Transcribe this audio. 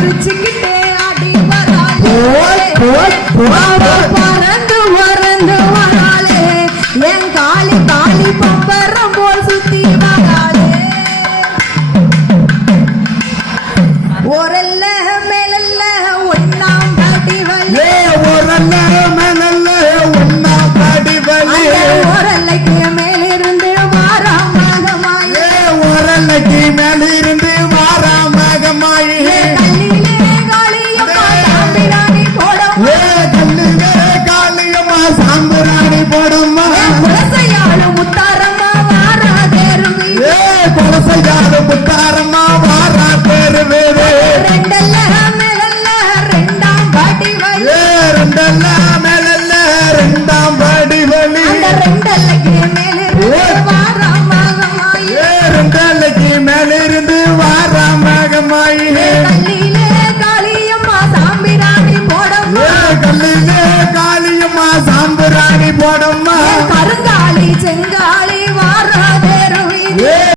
சிரிச்சுக்கிட்டே ஆடி வராளே பறந்து பறந்து வராளே என் காளி காளி பம்பரம் போல் சுத்தி வராளே ஒரல்ல மேலல்ல ஒன்னாம் படிவலே ஒரல்ல மேலல்ல ஒன்னாம் படிவலே ஒரல்லைக்கு மேலிருந்து வாராம் மகமாயே ஒரல்லைக்கு மேலிருந்து வாராம் மகமாயே கல்லிலே காளியம்மா சாம்பிராணி போடும் கல்லிலே காளியம்மா சாம்பிராணி போடும்மா குலசையாளு முத்தாரம்மா வாரா தேருவி குலசையாளு முத்தாரம்மா வாரா தேருவே ரெண்டல்ல மேலல்ல ரெண்டாம் படிவலே ரெண்டல்ல மேலல்ல ரெண்டாம் படிவலி ரெண்டல்லைக்கு மேலிருந்து வாராம் மகமாயே ரெண்டல்லைக்கு மேலிருந்து வாராம் மகமாயே கல்லிலே காளியம்மா சாம்பிராணி போடம்மா கல்லிலே காளியம்மா சாம்பிராணி போடம்மா கருங்காலி செங்க